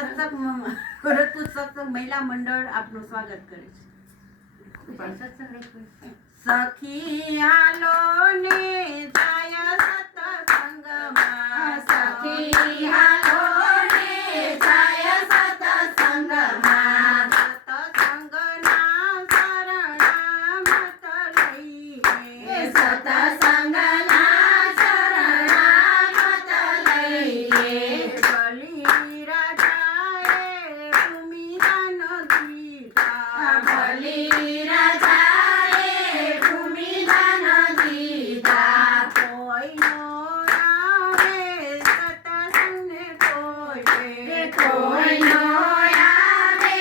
ગોરખપુર સત્સંગ મહિલા મંડળ આપનું સ્વાગત કરે છે। સખી હાલો ને જાય સત્સંગમાં, સખી હાલો ને જાય સત્સંગમાં, સત્સંગના શરણામત લઈએ, સત્સંગના શરણામત લઈએ, બલિ રાજાએ ભૂમિદાન દીધા, બલિ રાજાએ ભૂમિદાન દીધા, કોઈનો આવે સત્સંગને તોય, કોઈનો આવે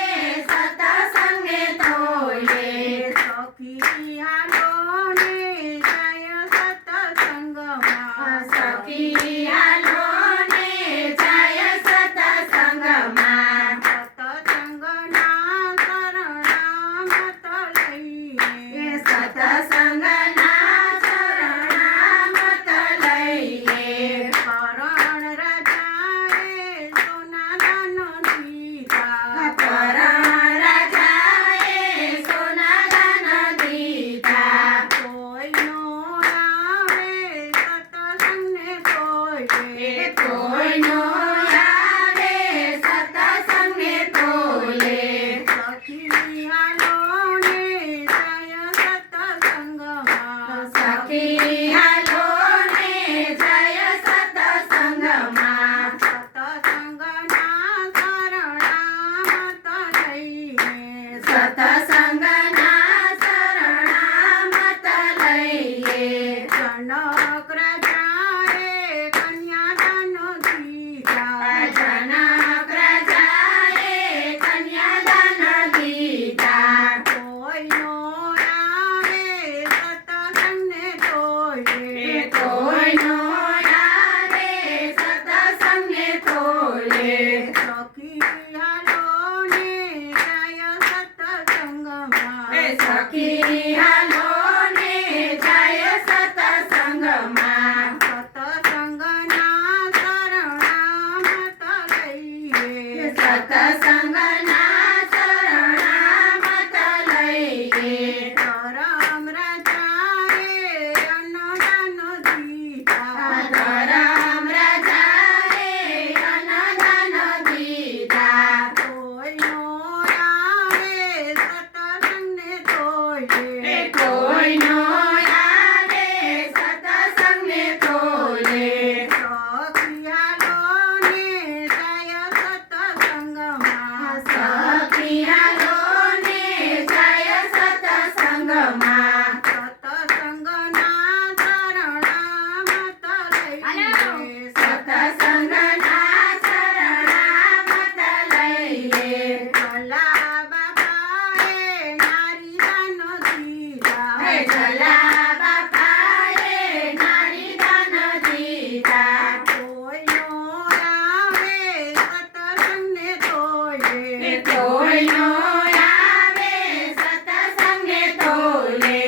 સત્સંગે તોય, સખી હાલો ને જાય સત્સંગમાં, સખી હાલો ને જાય સત્સંગમાં, સત્સંગના શરણામત લઈએ, સત્સંગના શરણામત લઈએ, કરણ રાજાએ સોનાદાન દીધા, કરણ રાજાએ સોનાદાન દીધા, કોઈનો આવે સત્સંગને તોય, કોઈનો આવે સત્સંગે તોય, સખી હાલો ને જાય સત્સંગમાં, સખી હાલો ને જાય સત્સંગમાં, સત્સંગના શરણામત લઈએ, સત્સંગના શરણામત લઈએ, જનક રાજાએ કન્યાદાન દીધા, જનક રાજાએ કન્યાદાન દીધા, કોઈનો આવે સત્સંગને તોય, કોઈનો આવે સત્સંગે તોય, સખી હાલો ને જાય સત્સંગમાં, સખી હાલો ને જાય સત્સંગમાં, સત્સંગના શરણામત લઈએ, સત્સંગના શરણામત લઈએ, ધરમ રાજાએ અન્નદાન દીધા, ધરમ રાજાએ અન્નદાન દીધા, કોઈનો આવે સત્સંગને તોય, કોઈનો આવે સત્સંગે તોય, સખી હાલો ને જાય સત્સંગમાં, સખી હાલો ને જાય સત્સંગમાં, સત્સંગના શરણામત લઈએ, સત્સંગના શરણામત લઈએ, ભલા બાપાએ નારીદાન દીધા, જલા બાપાએ નારીદાન દીધા, કોઈનો આવે સત્સંગને તોય, કોઈનો આવે સત્સંગે તોય,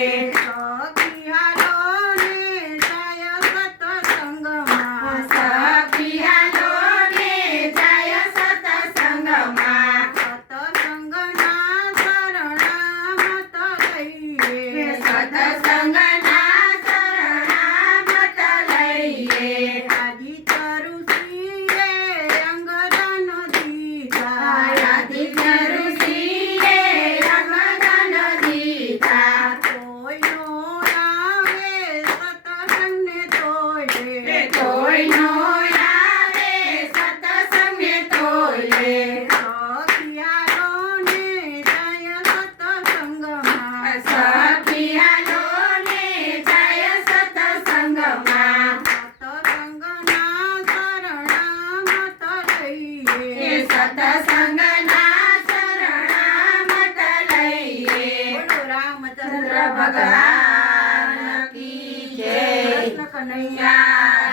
સખી હાલો ને જાય સત્સંગમાં, સખી હાલો ને જાય સત્સંગમાં, સત્સંગના શરણામત લઈએ, સત્સંગના શરણામત લઈએ, આદિત્ય ઋષિએ અંગદાન દીધા, આદિત્ય ઋષિએ અંગદાન દીધા, કોઈનો આવે સત્સંગને તોય, કોઈનો આવે સત્સંગે તોય, સખી હાલો ને જાય સત્સંગમાં, સખી હાલો ને જાય સત્સંગમાં, સત્સંગના શરણામત લઈએ, સત્સંગના શરણામત લઈએ, બોલો રામચંદ્ર ભગવાન કી જય, કૃષ્ણ કનૈયા